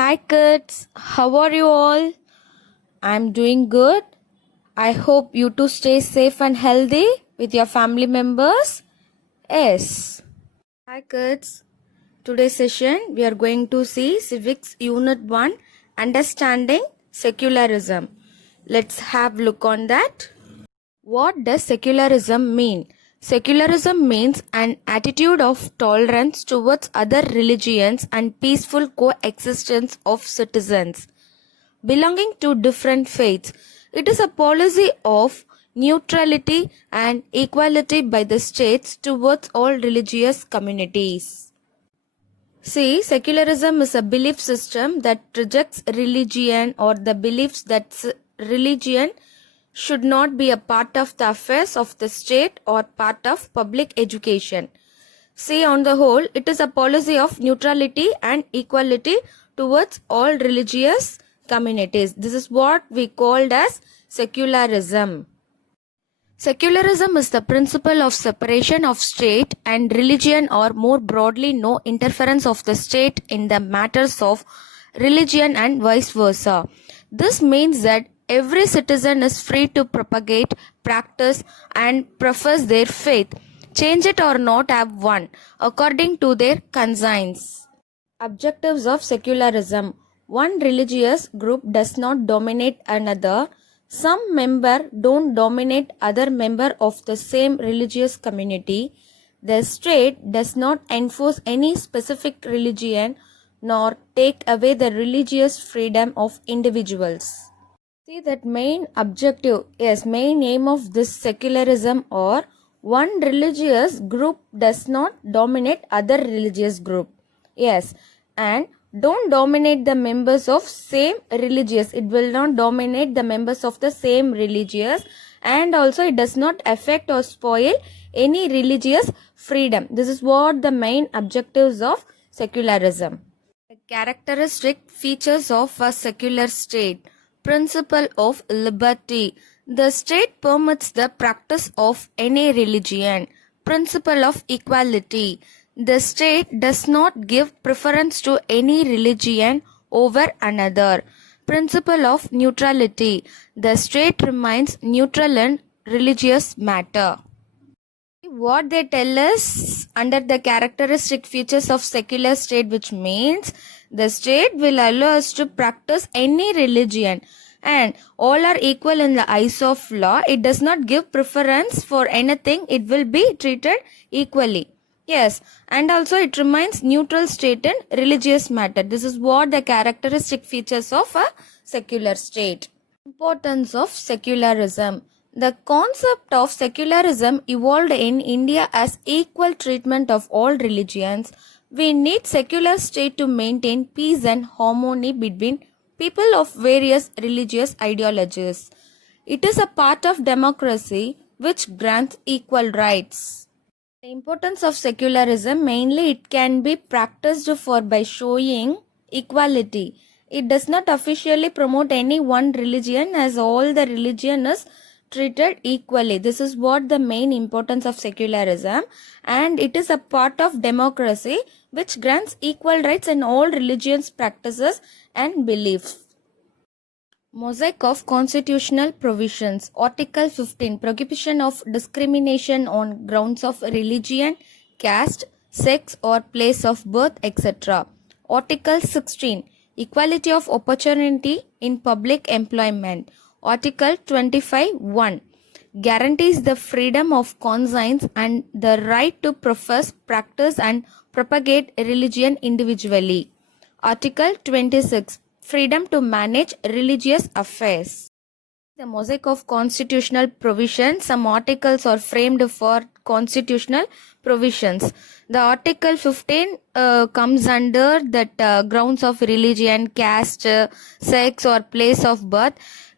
Hi kids, how are you all? I'm doing good. I hope you too stay safe and healthy with your family members. Yes. Hi kids. Today's session we are going to see Civics Unit 1 Understanding Secularism. Let's have a look on that. What does secularism mean? Secularism means an attitude of tolerance towards other religions and peaceful coexistence of citizens belonging to different faiths. It is a policy of neutrality and equality by the states towards all religious communities. See, secularism is a belief system that rejects religion or the beliefs that religion should not be a part of the affairs of the state or part of public education. See, on the whole, it is a policy of neutrality and equality towards all religious communities. This is what we called as secularism. Secularism is the principle of separation of state and religion, or more broadly, no interference of the state in the matters of religion and vice versa. This means that every citizen is free to propagate, practice and profess their faith, change it or not have one, according to their conscience. Objectives of secularism. One religious group does not dominate another. Some member don't dominate other member of the same religious community. The state does not enforce any specific religion nor take away the religious freedom of individuals. See that main objective, main aim of this secularism, or one religious group does not dominate other religious group. Yes, and don't dominate the members of same religious. It will not dominate the members of the same religious, and also it does not affect or spoil any religious freedom. This is what the main objectives of secularism. The characteristic features of a secular state. Principle of liberty. The state permits the practice of any religion. Principle of equality. The state does not give preference to any religion over another. Principle of neutrality. The state remains neutral in religious matter. What they tell us under the characteristic features of secular state, which means the state will allow us to practice any religion and all are equal in the eyes of law. It does not give preference for anything. It will be treated equally. Yes, and also it remains neutral state in religious matter. This is what the characteristic features of a secular state. Importance of secularism. The concept of secularism evolved in India as equal treatment of all religions. We need secular state to maintain peace and harmony between people of various religious ideologies. It is a part of democracy which grants equal rights. The importance of secularism, mainly it can be practiced for by showing equality. It does not officially promote any one religion, as all the religion is treated equally. This is what the main importance of secularism, and it is a part of democracy which grants equal rights in all religions, practices and beliefs. Mosaic of constitutional provisions. Article 15. Prohibition of discrimination on grounds of religion, caste, sex or place of birth, etc. Article 16. Equality of opportunity in public employment. Article 25(1) guarantees the freedom of conscience and the right to profess, practice and propagate religion individually. Article 26. Freedom to manage religious affairs. The mosaic of constitutional provisions. Some articles are framed for constitutional provisions. The Article 15 comes under that grounds of religion, caste, sex or place of birth.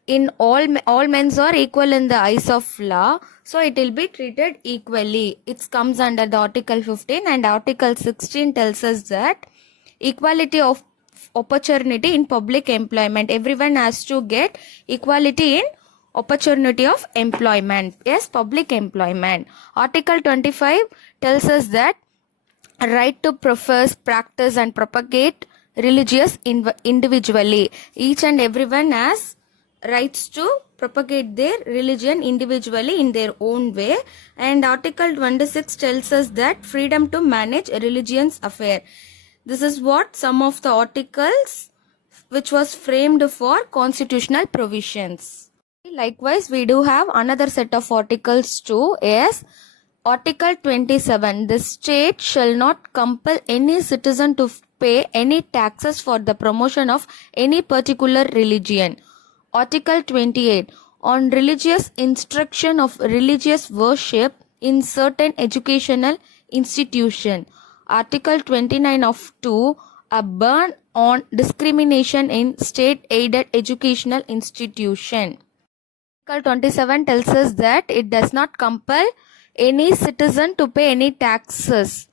In all men are equal in the eyes of law, so it will be treated equally. It comes under the Article 15, and Article 16 tells us that equality of opportunity in public employment. Everyone has to get equality in opportunity of employment. Yes, public employment. Article 25 tells us that right to profess, practice and propagate religious individually. Each and everyone has rights to propagate their religion individually in their own way. And Article 26 tells us that freedom to manage a religion's affair. This is what some of the articles which was framed for constitutional provisions. Likewise, we do have another set of articles too. Yes, Article 27. The state shall not compel any citizen to pay any taxes for the promotion of any particular religion. Article 28. On religious instruction of religious worship in certain educational institution. Article 29 of 2. A ban on discrimination in state-aided educational institution. Article 27 tells us that it does not compel any citizen to pay any taxes.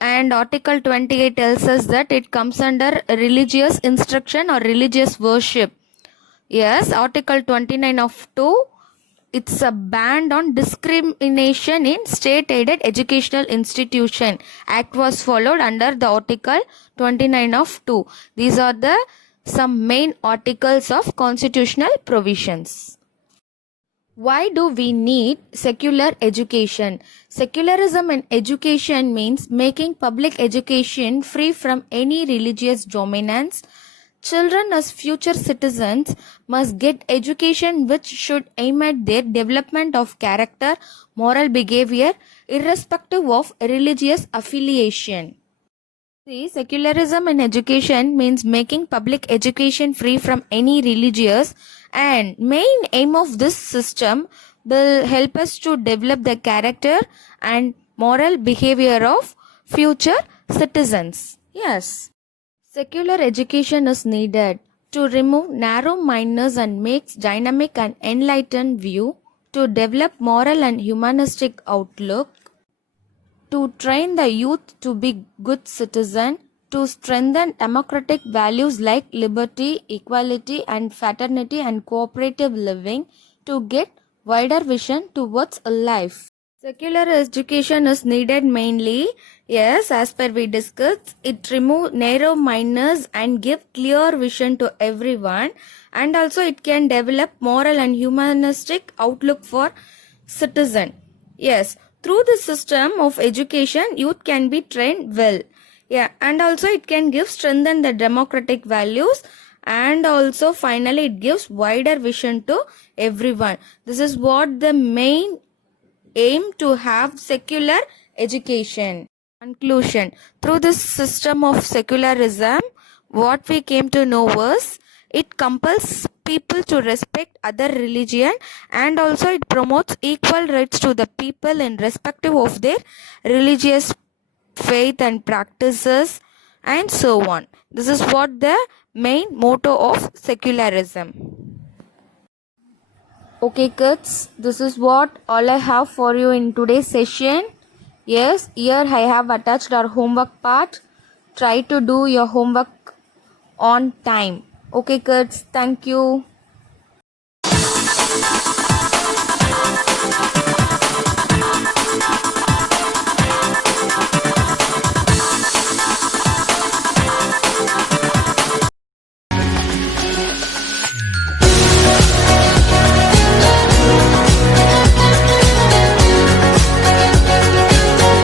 And Article 28 tells us that it comes under religious instruction or religious worship. Yes, Article 29 of 2, it's a ban on discrimination in state-aided educational institution. Act was followed under the Article 29 of 2. These are the some main articles of constitutional provisions. Why do we need secular education? Secularism in education means making public education free from any religious dominance. Children as future citizens must get education which should aim at their development of character, moral behavior, irrespective of religious affiliation. See, secularism in education means making public education free from any religious, and main aim of this system will help us to develop the character and moral behavior of future citizens. Yes. Secular education is needed to remove narrow-mindedness and makes dynamic and enlightened view, to develop moral and humanistic outlook, to train the youth to be good citizen, to strengthen democratic values like liberty, equality and fraternity and cooperative living, to get wider vision towards a life. Secular education is needed mainly, yes, as per we discussed, it remove narrow-mindedness and give clear vision to everyone, and also it can develop moral and humanistic outlook for citizen. Yes, through the system of education, youth can be trained well. Yeah, and also it can give strengthen the democratic values, and also finally it gives wider vision to everyone. This is what the main aim to have secular education. Conclusion. Through this system of secularism, what we came to know was it compels people to respect other religion, and also it promotes equal rights to the people in respective of their religious faith and practices and so on. This is what the main motto of secularism. Okay kids, this is what all I have for you in today's session. Yes, here I have attached our homework part. Try to do your homework on time. Okay kids, thank you.